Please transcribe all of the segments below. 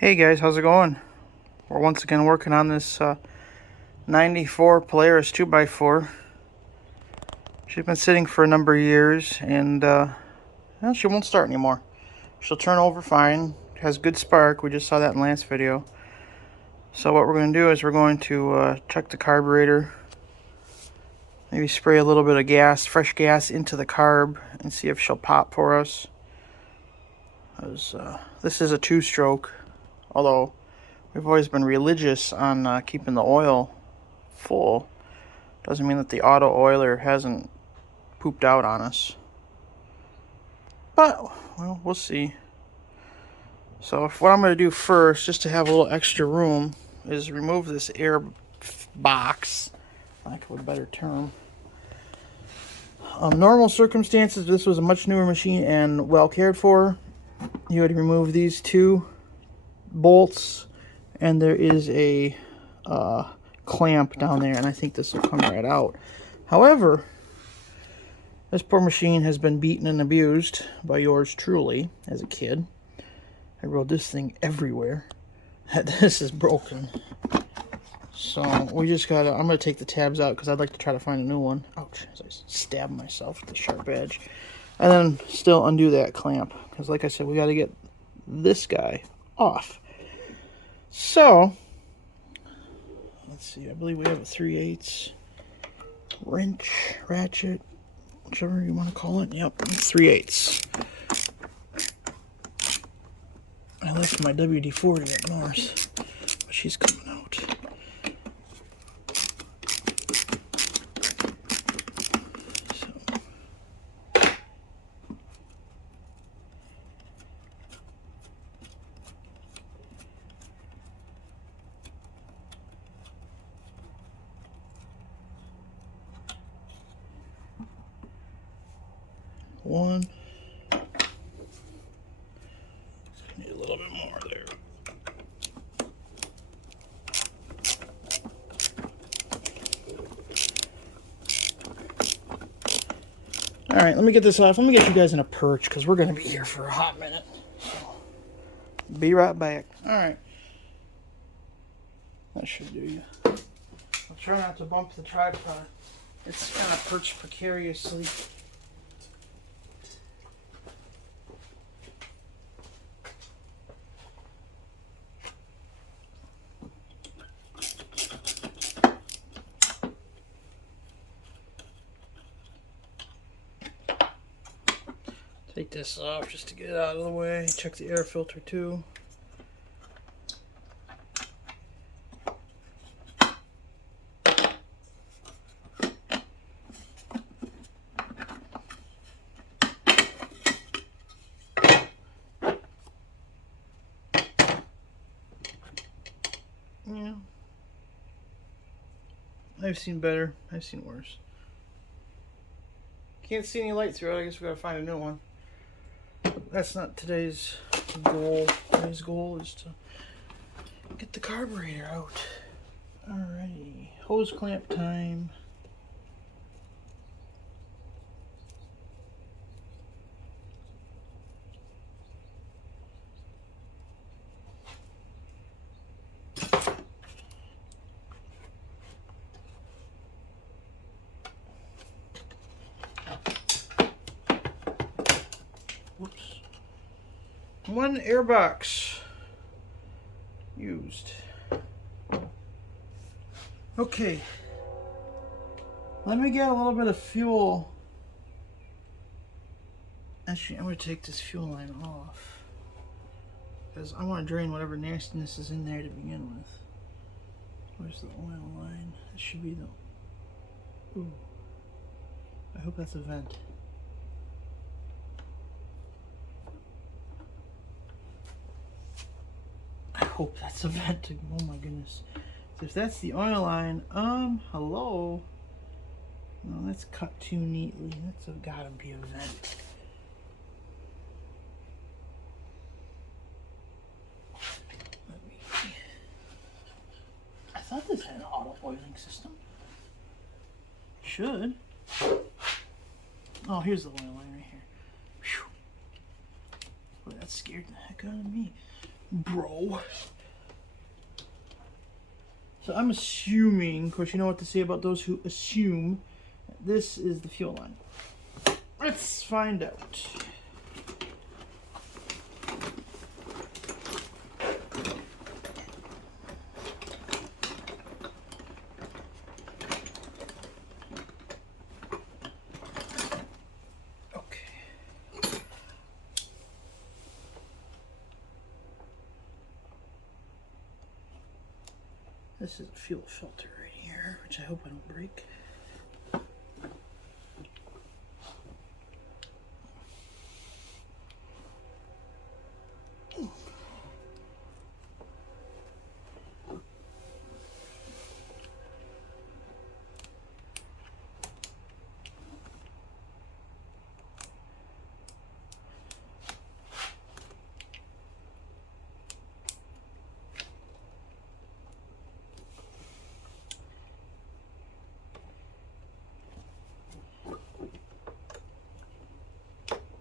Hey guys, how's it going? We're once again working on this 94 Polaris 2x4. She's been sitting for a number of years and well, she won't start anymore. She'll turn over fine, has good spark, we just saw that in the last video. So what we're going to do is we're going to check the carburetor, maybe spray a little bit of gas, fresh gas into the carb and see if she'll pop for us. This is a two-stroke, although we've always been religious on keeping the oil full. Doesn't mean that the auto oiler hasn't pooped out on us. But, well, we'll see. So what I'm going to do first, just to have a little extra room, is remove this air box, lack of a better term. Normal circumstances, this was a much newer machine and well cared for. You would remove these two bolts, and there is a clamp down there, and I think this will come right out. However, this poor machine has been beaten and abused by yours truly as a kid. I rode this thing everywhere. This is broken. So we just gotta, I'm gonna take the tabs out because I'd like to try to find a new one. Ouch, as I stab myself with the sharp edge. And then still undo that clamp. Because like I said, we gotta get this guy off. So, let's see, I believe we have a 3/8 wrench, ratchet, whichever you want to call it. Yep, 3/8. I left my WD-40 up north, but she's coming out. One. Need a little bit more there. Alright, let me get this off. Let me get you guys in a perch because we're going to be here for a hot minute. So, be right back. Alright. That should do you. I'll try not to bump the tripod. It's kind of perched precariously. Take this off just to get it out of the way. Check the air filter too. Yeah. I've seen better. I've seen worse. Can't see any light through it. I guess we gotta find a new one. That's not today's goal. Today's goal is to get the carburetor out. Alrighty. Hose clamp time. Whoops. One airbox used. Okay. Let me get a little bit of fuel. Actually, I'm going to take this fuel line off, because I want to drain whatever nastiness is in there to begin with. Where's the oil line? It should be the... Ooh. I hope that's a vent. I hope that's a vent. Oh my goodness. So if that's the oil line, hello? No, that's cut too neatly. That's gotta be a vent. I thought this had an auto oiling system. Should. Oh, here's the oil line right here. Whew. Boy, that scared the heck out of me. bro. So I'm assuming, of course, you know what to say about those who assume, this is the fuel line. Let's find out. This is a fuel filter right here, which I hope I don't break.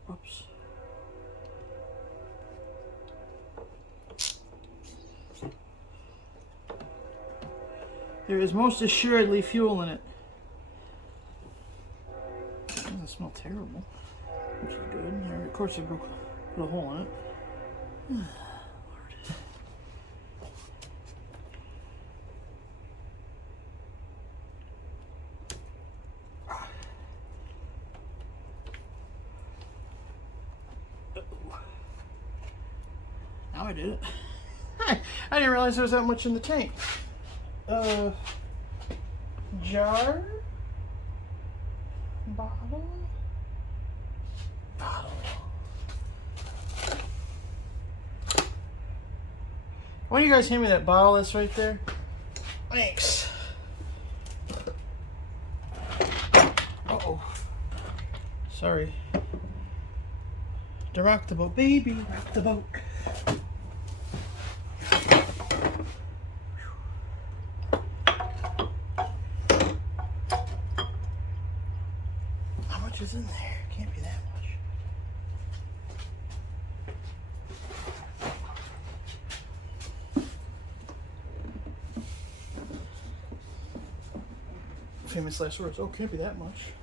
Oops. There is most assuredly fuel in it. It doesn't smell terrible, which is good. Of course, I put a hole in it. Lord. Now I did it. I didn't realize there was that much in the tank. Jar? Bottle? Why don't you guys hand me that bottle that's right there? Thanks. Uh-oh. Sorry. To rock the boat, baby, rock the boat. How much is in there? Can't be that much. Famous last words. Oh, can't be that much.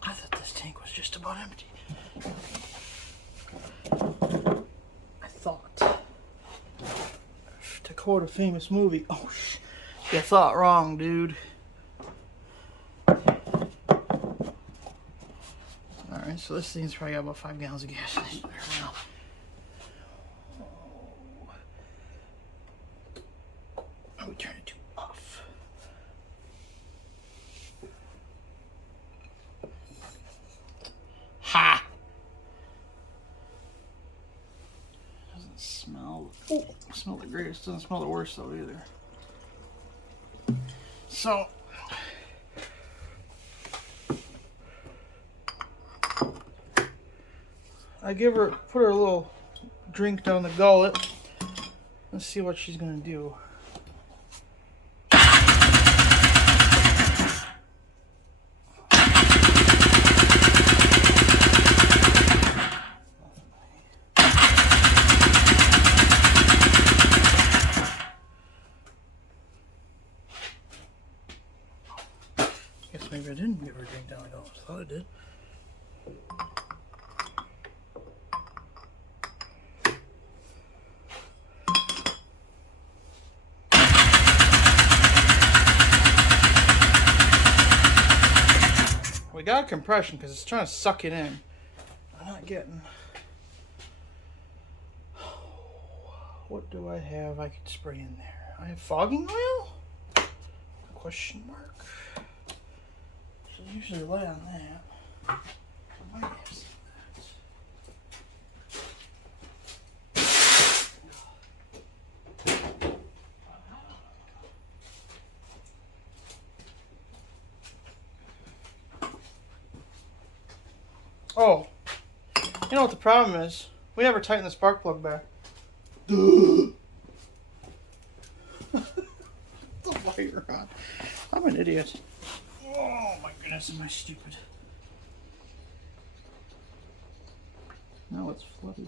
I thought this tank was just about empty. To quote a famous movie, oh, you thought wrong, dude. Alright, so this thing's probably got about 5 gallons of gas in it. Oh, we turn it to off. Ha! Doesn't smell. Oh, smell the greatest. Doesn't smell the worst though either. So I put her a little drink down the gullet. Let's see what she's gonna do. Guess maybe I didn't give her a drink down the gullet. I thought I did. We got compression because it's trying to suck it in. I'm not getting. What do I have I could spray in there? I have fogging oil? Question mark. So I usually rely on that. I might have some of know what the problem is? We never tighten the spark plug back. The wire on. I'm an idiot. Oh my goodness, am I stupid? Now it's flooded.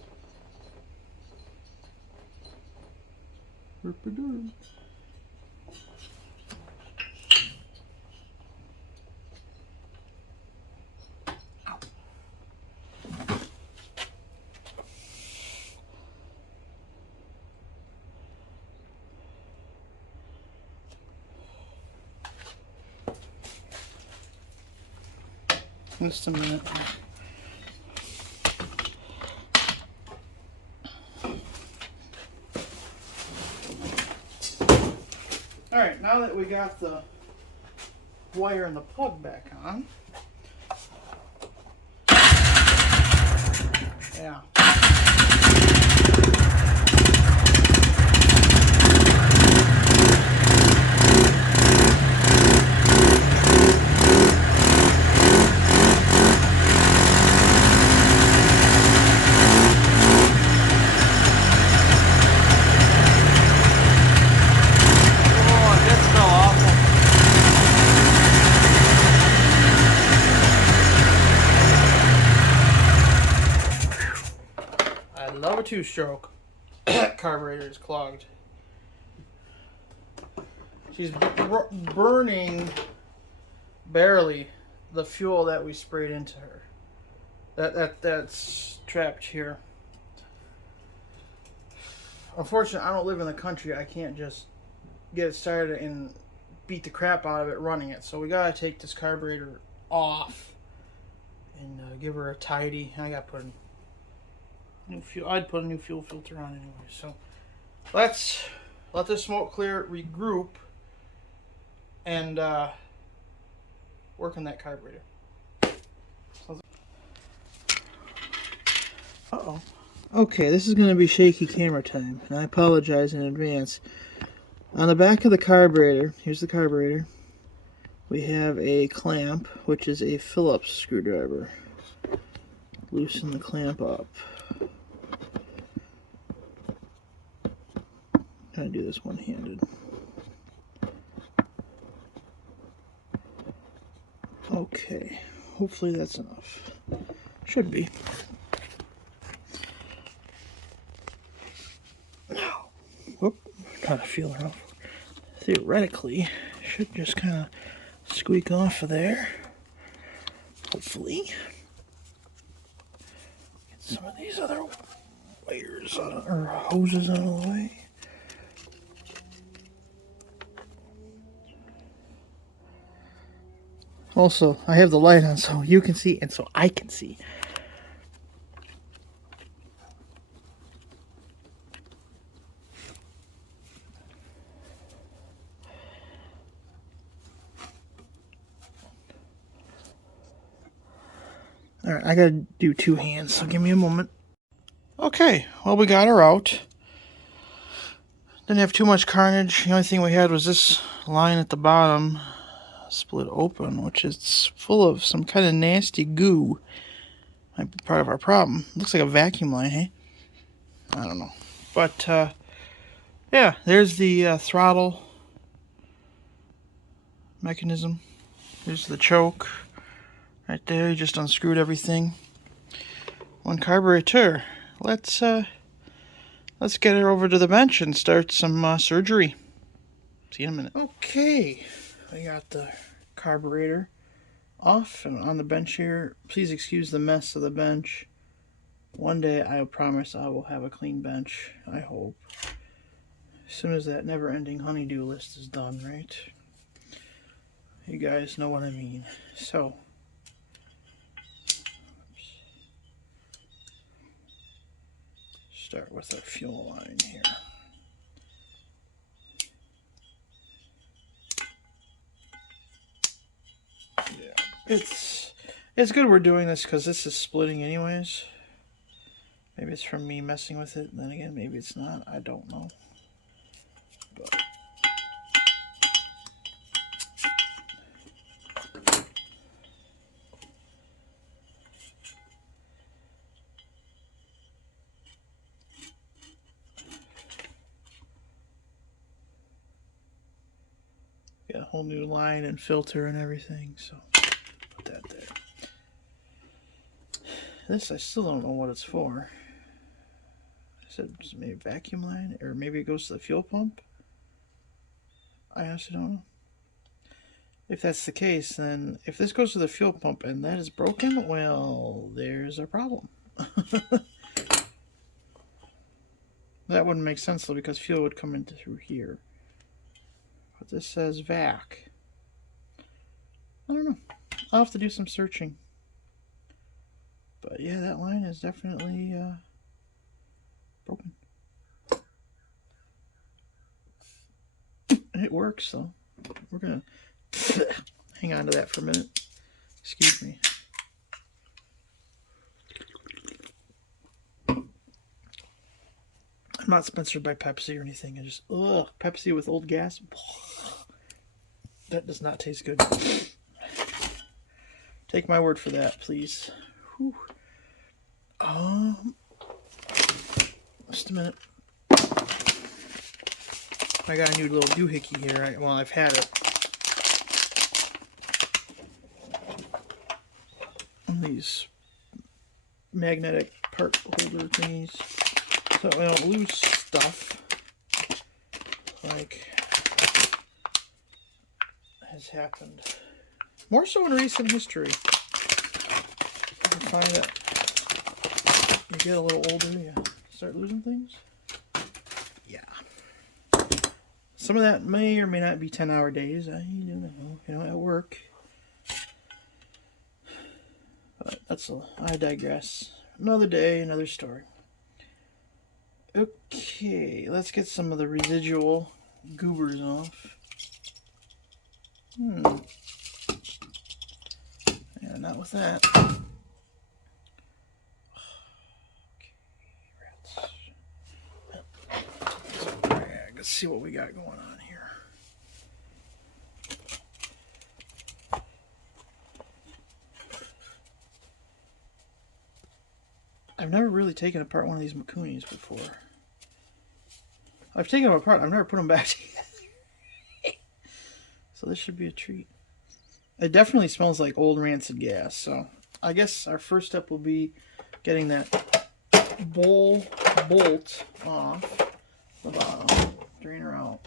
Just a minute. Alright, now that we got the wire and the plug back on. Yeah. Love a two-stroke. Carburetor is clogged. She's burning barely the fuel that we sprayed into her. That's trapped here. Unfortunately, I don't live in the country. I can't just get it started and beat the crap out of it running it. So we gotta take this carburetor off and give her a tidy. I gotta put new fuel. I'd put a new fuel filter on anyway. So let's let this smoke clear, regroup, and work on that carburetor. Uh-oh. Okay, this is going to be shaky camera time, and I apologize in advance. On the back of the carburetor, here's the carburetor, we have a clamp, which is a Phillips screwdriver. Loosen the clamp up. I'm going to do this one-handed. Okay, hopefully that's enough. Should be. Now, whoop, trying to feel her out. Theoretically, should just kind of squeak off of there. Hopefully. Get some of these other wires out of, or hoses out of the way. Also, I have the light on so you can see and so I can see. Alright, I gotta do two hands, so give me a moment. Okay, well, we got her out. Didn't have too much carnage. The only thing we had was this line at the bottom split open, which is full of some kind of nasty goo. Might be part of our problem. Looks like a vacuum line, hey? I don't know. But, yeah, there's the throttle mechanism. There's the choke. Right there, you just unscrewed everything. One carburetor. Let's get her over to the bench and start some surgery. See you in a minute. Okay, I got the carburetor off and on the bench here. Please excuse the mess of the bench. One day I promise I will have a clean bench, I hope. As soon as that never-ending honeydew list is done, right? You guys know what I mean. So, start with our fuel line here. Yeah, it's good we're doing this because this is splitting anyways. Maybe it's from me messing with it, and then again, maybe it's not. I don't know. But Got a whole new line and filter and everything, so put that there. This I still don't know what it's for. I said maybe vacuum line, or maybe it goes to the fuel pump. I honestly don't know. If that's the case, then if this goes to the fuel pump and that is broken, well, there's a problem. That wouldn't make sense though, because fuel would come in through here. But this says vac. I don't know. I'll have to do some searching. But yeah, that line is definitely broken. It works though. We're gonna hang on to that for a minute. Excuse me. I'm not sponsored by Pepsi or anything. I just, Pepsi with old gas. That does not taste good. Take my word for that, please. Whew. Just a minute. I got a new little doohickey here. Well, I've had it. These magnetic part holder thingies, so we don't lose stuff like has happened. More so in recent history. You find that you get a little older, you start losing things. Yeah. Some of that may or may not be 10-hour days. I don't know. You know, at work. But I digress. Another day, another story. Okay, let's get some of the residual goobers off. Yeah, not with that. Okay, rats. Let's see what we got going on here. I've never really taken apart one of these Makunis before. I've taken them apart. I've never put them back together. So this should be a treat. It definitely smells like old rancid gas. So I guess our first step will be getting that bolt off the bottom. Drain her out.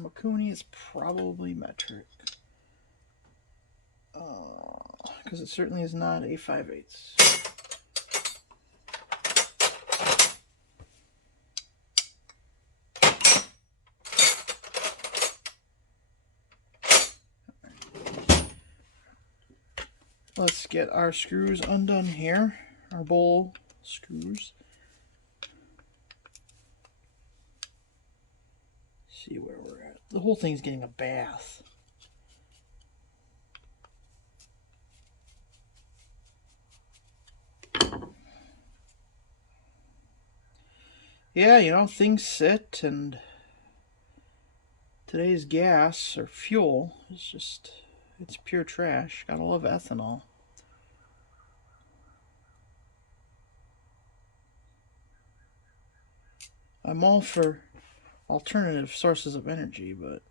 Makuni is probably metric. Because it certainly is not a 5/8. Let's get our screws undone here. Our bowl screws. See where we're at. The whole thing's getting a bath. Yeah, you know, things sit, and today's gas or fuel is just, it's pure trash. Gotta love ethanol. I'm all for alternative sources of energy, but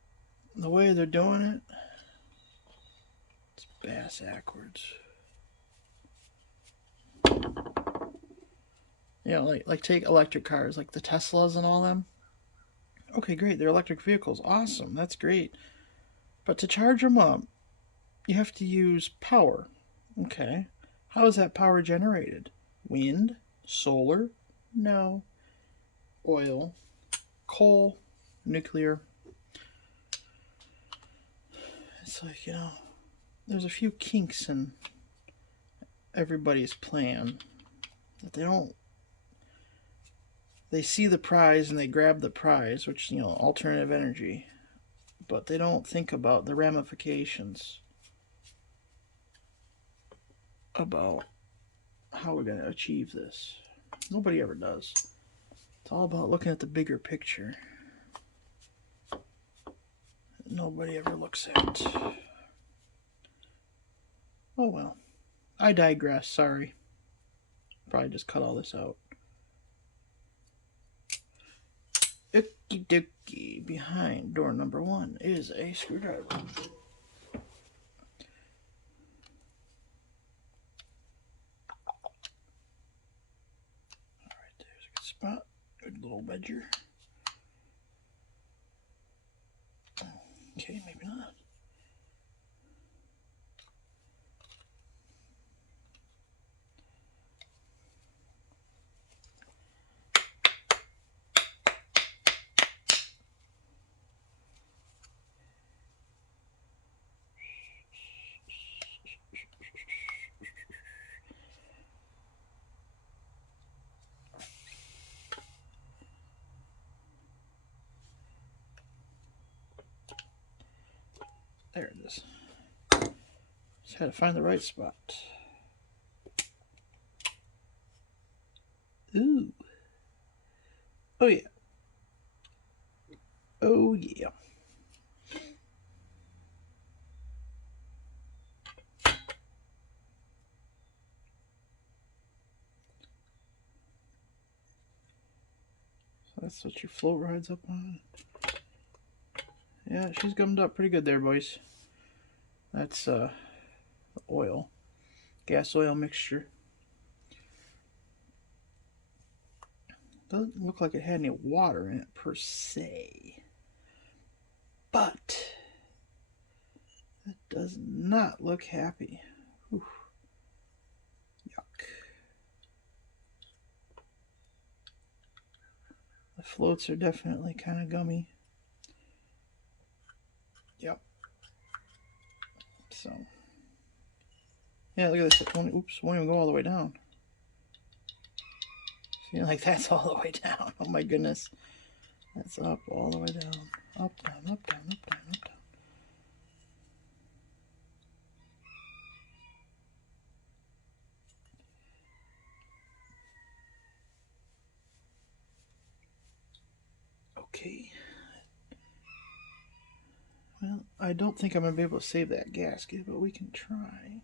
the way they're doing it, it's bass backwards. You know, like take electric cars, like the Teslas and all them. Okay, great, they're electric vehicles. Awesome, that's great. But to charge them up, you have to use power. Okay, how is that power generated? Wind? Solar? No. Oil? Coal? Nuclear? It's like, you know, there's a few kinks in everybody's plan that they see the prize and they grab the prize, which, you know, alternative energy, but they don't think about the ramifications about how we're going to achieve this. Nobody ever does. It's all about looking at the bigger picture. Nobody ever looks at. Oh well. I digress, sorry. Probably just cut all this out. Okie dokie. Behind door number 1 is a screwdriver. Alright, there's a good spot. Good little wedger. Okay, maybe not. There it is. Just had to find the right spot. Ooh. Oh yeah. Oh yeah. So that's what your float rides up on. Yeah, she's gummed up pretty good there, boys. That's oil. Gas oil mixture. Doesn't look like it had any water in it per se. But that does not look happy. Whew. Yuck. The floats are definitely kind of gummy. Yep. So, yeah, look at this. Oops, won't even go all the way down. See, like that's all the way down. Oh my goodness. That's up all the way down. Up, down, up, down, up, down, up, down. Okay. Well, I don't think I'm going to be able to save that gasket, but we can try.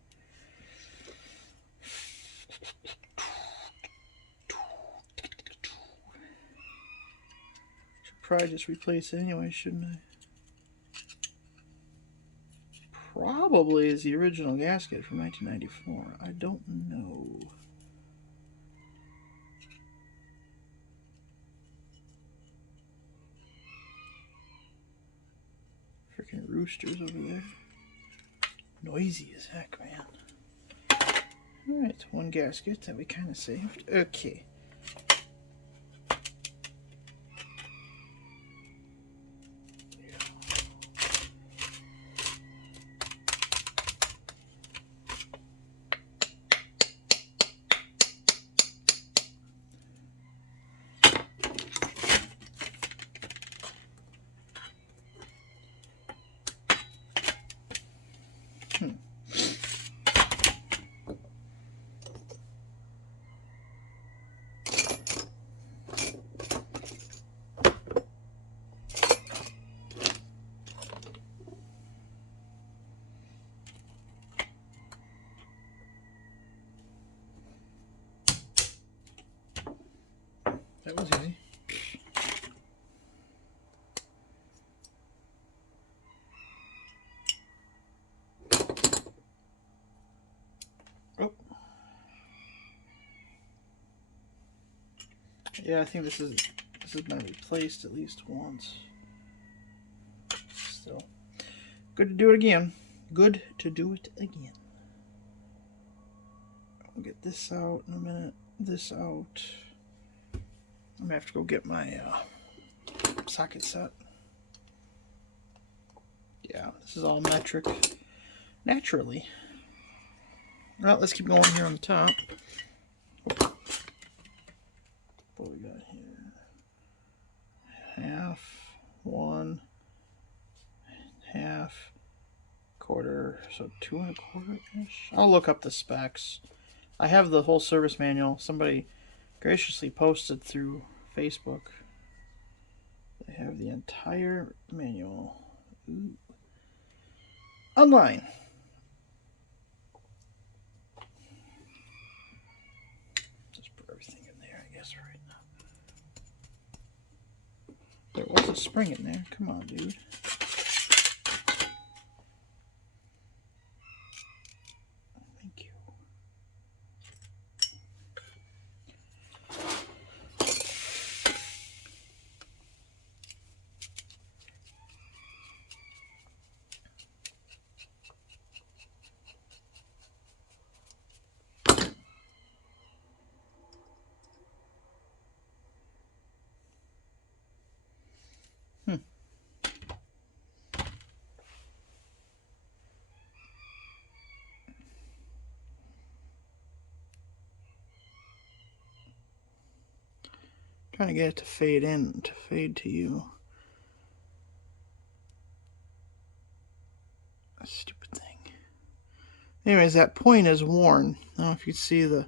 Should probably just replace it anyway, shouldn't I? Probably is the original gasket from 1994. I don't know. Freaking roosters over there. Noisy as heck, man. Alright, one gasket that we kind of saved. Okay. That was easy. Oh. Yeah, I think this has been replaced at least once. Still. Good to do it again. Good to do it again. I'll get this out in a minute. This out. I'm gonna have to go get my socket set. Yeah, this is all metric. Naturally. Well, let's keep going here on the top. What we got here? Half, 1, half, quarter, so 2 1/4-ish. I'll look up the specs. I have the whole service manual. Somebody graciously posted through Facebook. They have the entire manual. Ooh. Online. Just put everything in there, I guess, right now. There was a spring in there. Come on, dude. Thank you. Trying to get it to fade in, to fade to you. A stupid thing. Anyways, that point is worn. I don't know if you can see the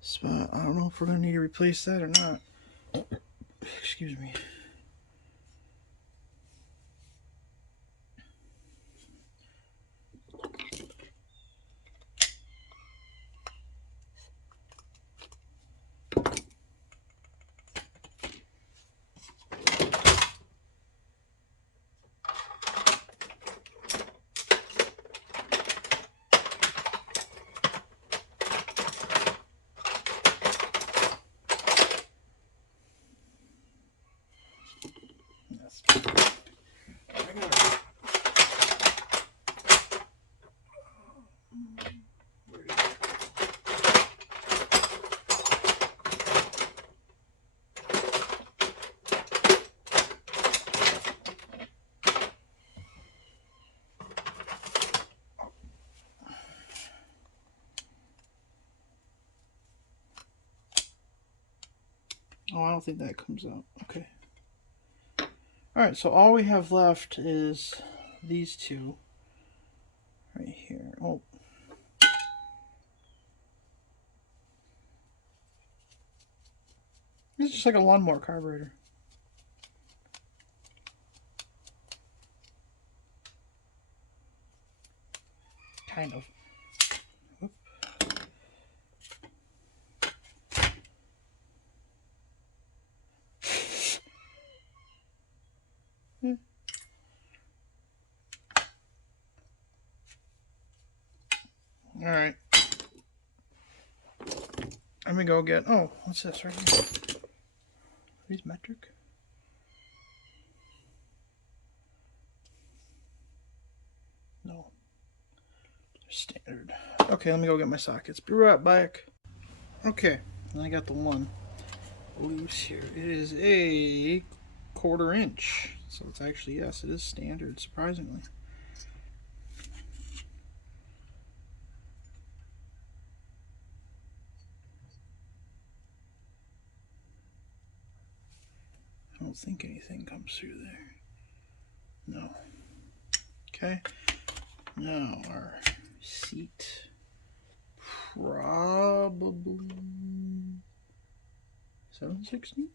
spot. I don't know if we're going to need to replace that or not. Excuse me. Oh, I don't think that comes out. Okay. Alright, so all we have left is these two right here. Oh. It's just like a lawnmower carburetor. Kind of. Whoop. Alright. Let me go get... Oh, what's this right here? Are these metric? No. They're standard. Okay, let me go get my sockets. Be right back. Okay, I got the one loose here. It is a 1/4 inch. So it's actually, yes, it is standard, surprisingly. I don't think anything comes through there. No. Okay. Now our seat, probably 7/16.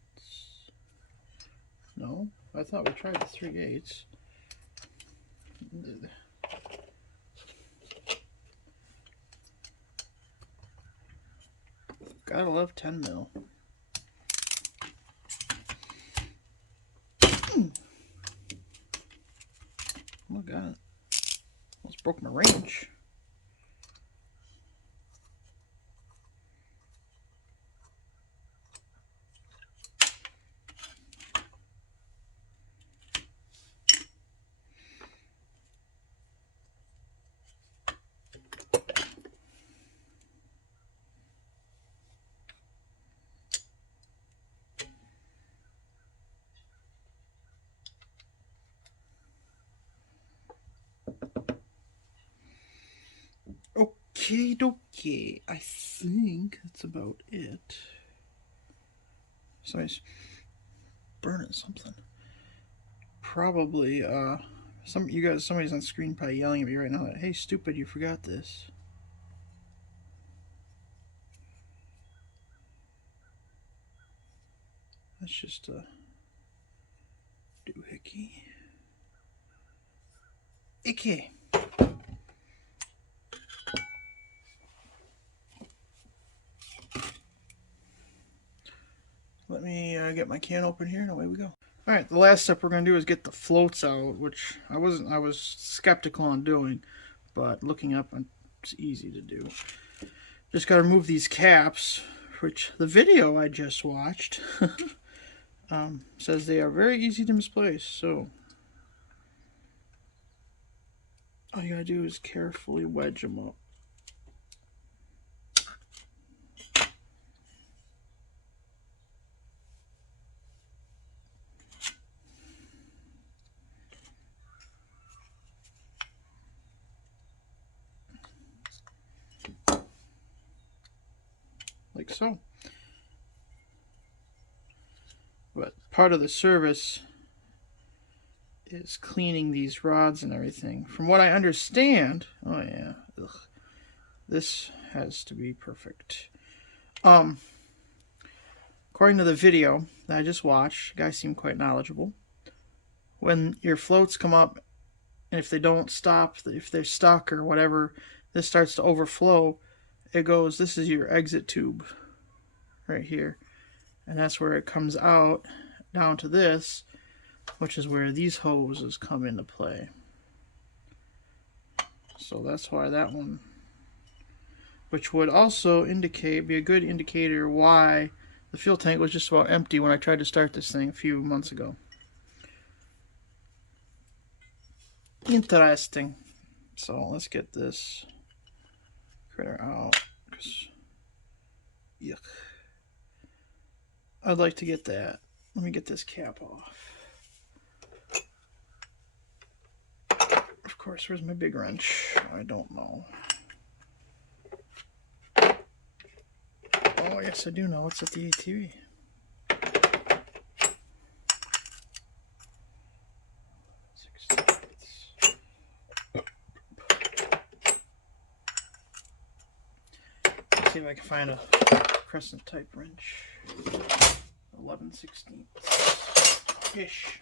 No, I thought we tried the 3/8. Gotta love 10 mil. Oh god, almost broke my wrench. Okie dokie, I think that's about it. Somebody's burning something. Probably, somebody's on screen probably yelling at me right now that, hey, stupid, you forgot this. That's just a doohickey. Icky. Let me get my can open here and away we go. All right, the last step we're going to do is get the floats out, which I was skeptical on doing, but looking up, it's easy to do. Just got to remove these caps, which the video I just watched says they are very easy to misplace. So all you got to do is carefully wedge them up. Like so. But part of the service is cleaning these rods and everything. From what I understand, oh yeah, ugh, this has to be perfect. According to the video that I just watched, the guy seemed quite knowledgeable. When your floats come up, and if they don't stop, if they're stuck or whatever, this starts to overflow. It goes, this is your exit tube right here. And that's where it comes out down to this, which is where these hoses come into play. So that's why that one, which would also be a good indicator why the fuel tank was just about empty when I tried to start this thing a few months ago. Interesting. So let's get this critter out. Yuck. I'd like to get that. Let me get this cap off. Of course, where's my big wrench? I don't know. Oh, yes, I do know. It's at the ATV. Let's see if I can find a crescent type wrench. 11/16-ish.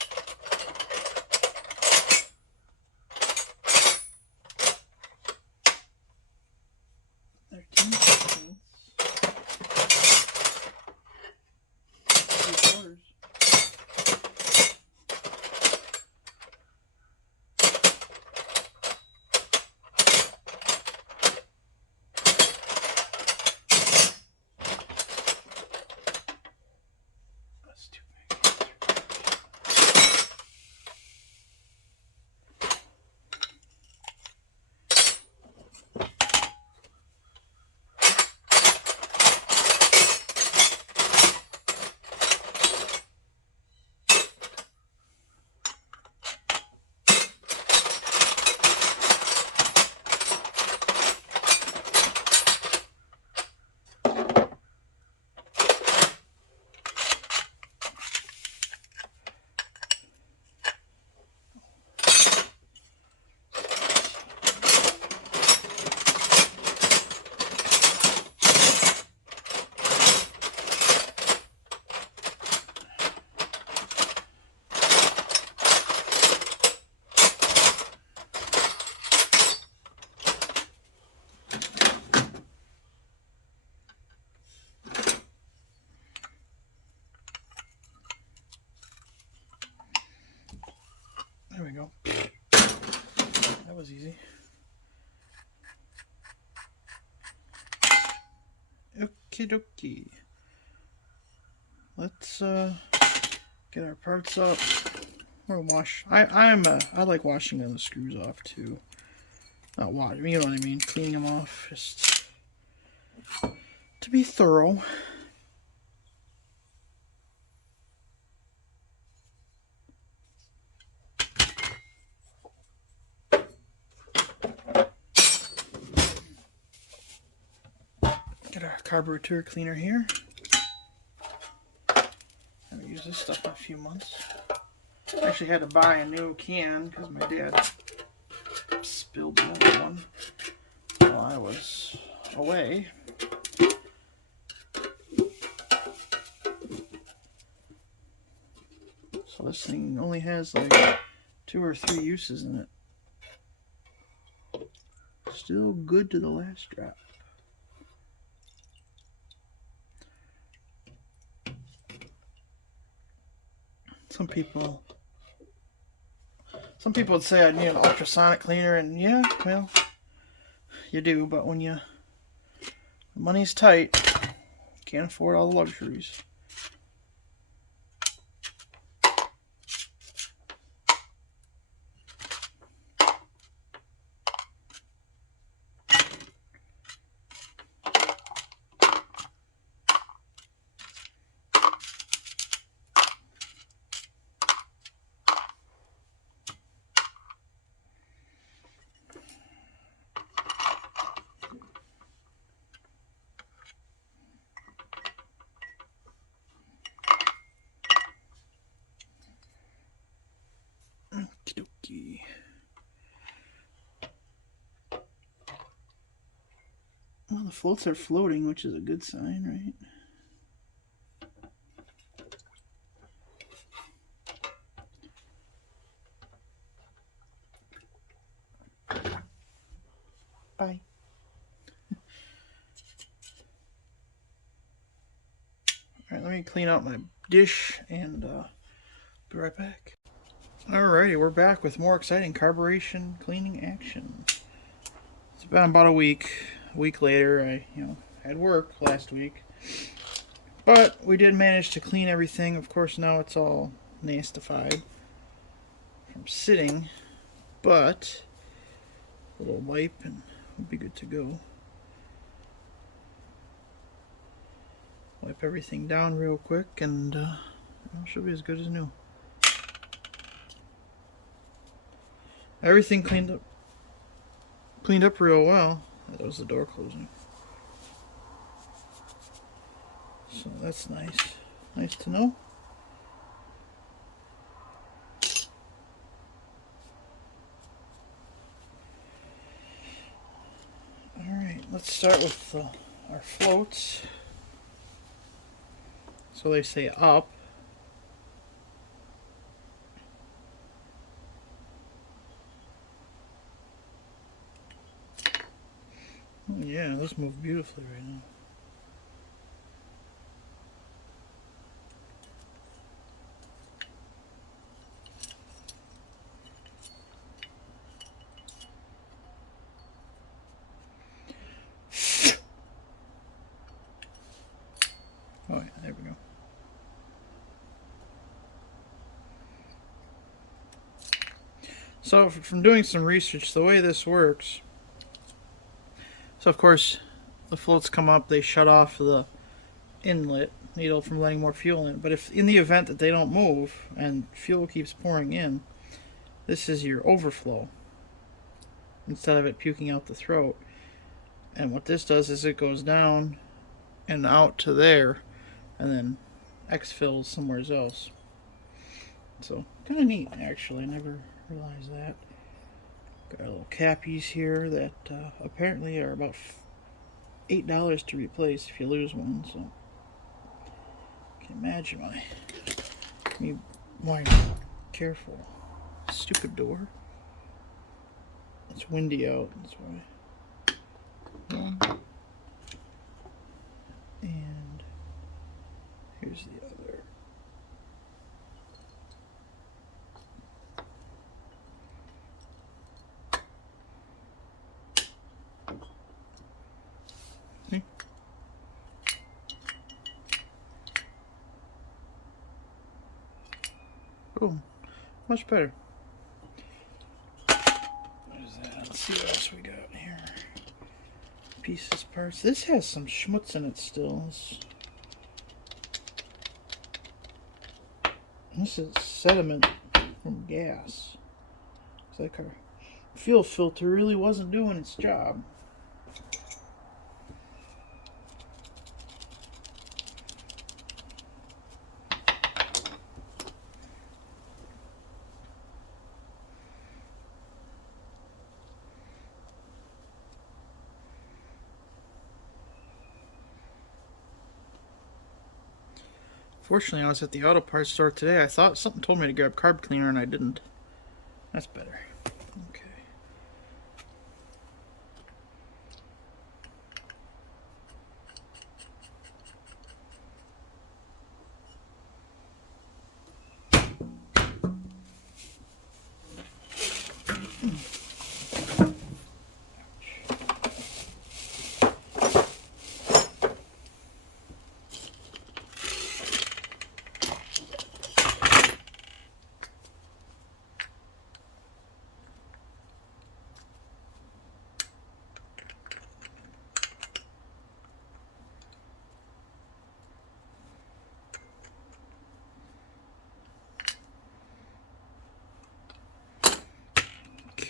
There we go. That was easy. Okie dokie. Let's get our parts up. Or wash. I like washing the screws off too. Not wash. You know what I mean. Cleaning them off, just to be thorough. Get our carburetor cleaner here. I haven't used this stuff in a few months. I actually had to buy a new can because my dad spilled the other one while I was away. So this thing only has like 2 or 3 uses in it. Still good to the last drop. Some people would say I need an ultrasonic cleaner, and yeah, well, you do, but when money's tight, can't afford all the luxuries. Okey-dokey. Well, the floats are floating, which is a good sign, right? Bye. Alright, let me clean out my dish and be right back. Alrighty, we're back with more exciting carburation cleaning action. It's been about a week. A week later, I had work last week. But we did manage to clean everything. Of course, now it's all nastified from sitting. But a little wipe and we'll be good to go. Wipe everything down real quick and it should be as good as new. Everything cleaned up real well. That was the door closing. So that's nice. Nice to know. Alright, let's start with our floats. So they say up. Oh, yeah, those move beautifully right now. Oh yeah, there we go. So from doing some research, the way this works, so of course the floats come up, they shut off the inlet needle from letting more fuel in. But if in the event that they don't move and fuel keeps pouring in, this is your overflow instead of it puking out the throat. And what this does is it goes down and out to there and then exfills somewhere else. So kind of neat, actually. I never realized that. Got our little cappies here that apparently are about $8 to replace if you lose one. So you can imagine me wanting to be careful. Stupid door. It's windy out. That's why. One. And here's the other. See? Boom. Much better. What is that? Let's see what else we got here. Pieces, parts. This has some schmutz in it still. This is sediment from gas. It's like our fuel filter really wasn't doing its job. Fortunately, I was at the auto parts store today. I thought something told me to grab carb cleaner and I didn't. That's better. Okay.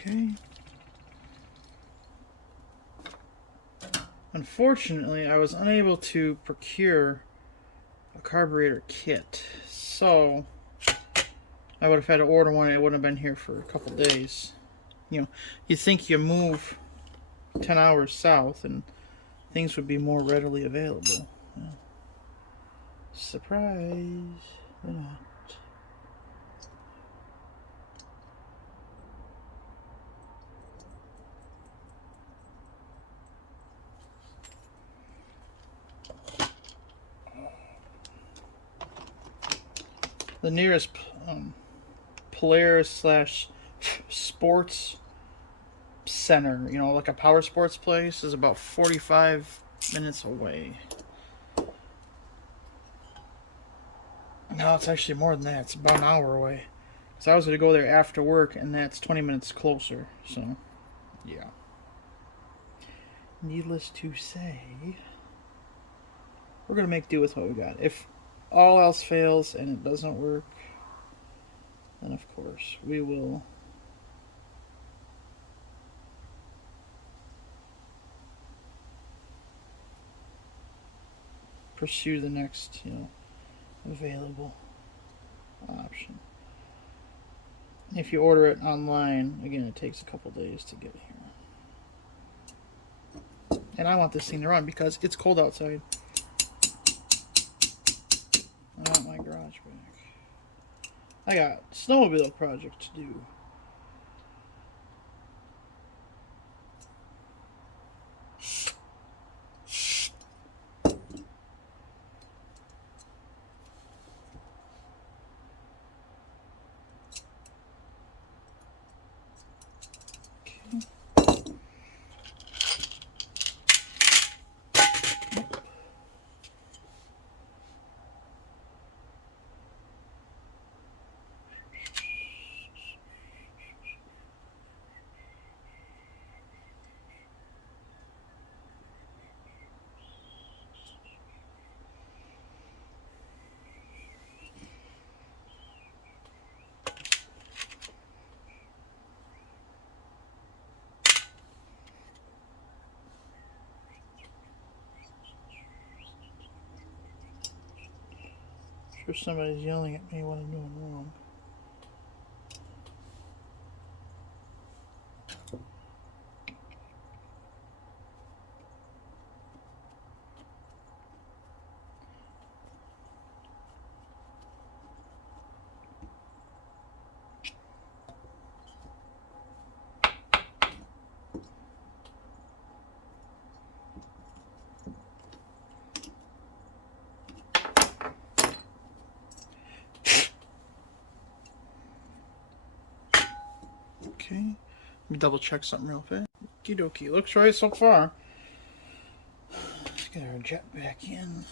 Okay. Unfortunately, I was unable to procure a carburetor kit, so I would have had to order one. It wouldn't have been here for a couple days. You know, you think you move 10 hours south and things would be more readily available. Well, surprise, they're not. The nearest Polaris slash sports center, you know, like a power sports place, is about 45 minutes away. No, it's actually more than that. It's about an hour away. So I was going to go there after work, and that's 20 minutes closer. So, yeah. Needless to say, we're going to make do with what we got. If all else fails and it doesn't work, then of course we will pursue the next, available option. If you order it online, again, it takes a couple days to get here. And I want this thing to run because it's cold outside. I want my garage back. I got snowmobile project to do. Sure, somebody's yelling at me when I'm doing wrong. Okay, let me double check something real fast. Okie dokie, looks right so far. Let's get our jet back in.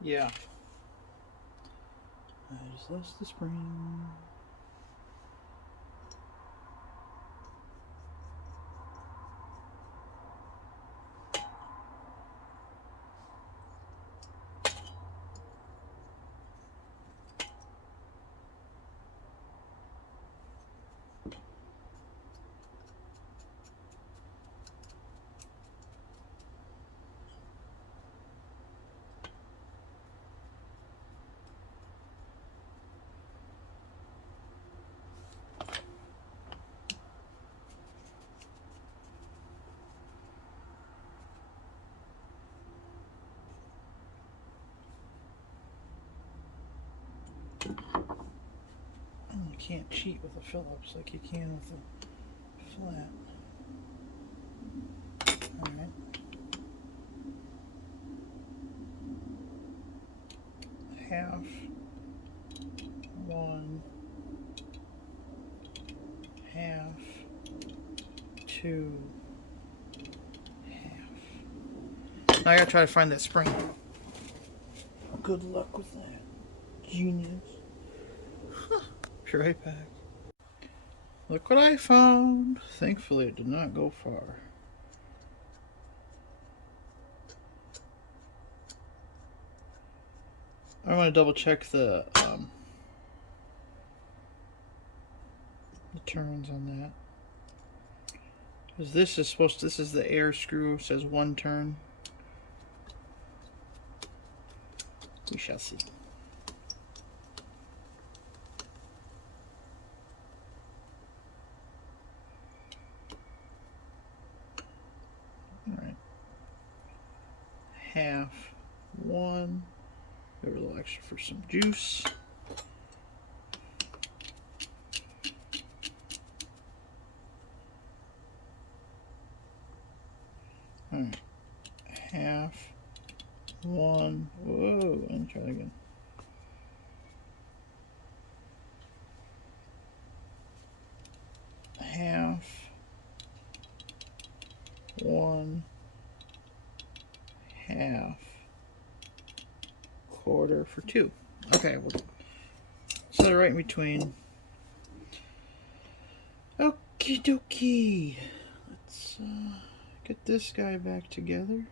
Yeah. I just lost the spring. can't cheat with a Phillips like you can with a flat. Alright. Half, 1, half, 2, half. Now I gotta try to find that spring. Good luck with that. Genius. Be right back. Look what I found. Thankfully it did not go far. I want to double check the turns on that. Because this is supposed to, this is the air screw, it says 1 turn. We shall see. Alright. Half, 1. Give a little extra for some juice. Alright. Half, 1. Whoa, and try that again. Half, 1, half, quarter for 2. Okay, we'll set it right in between. Okie dokie. Let's get this guy back together.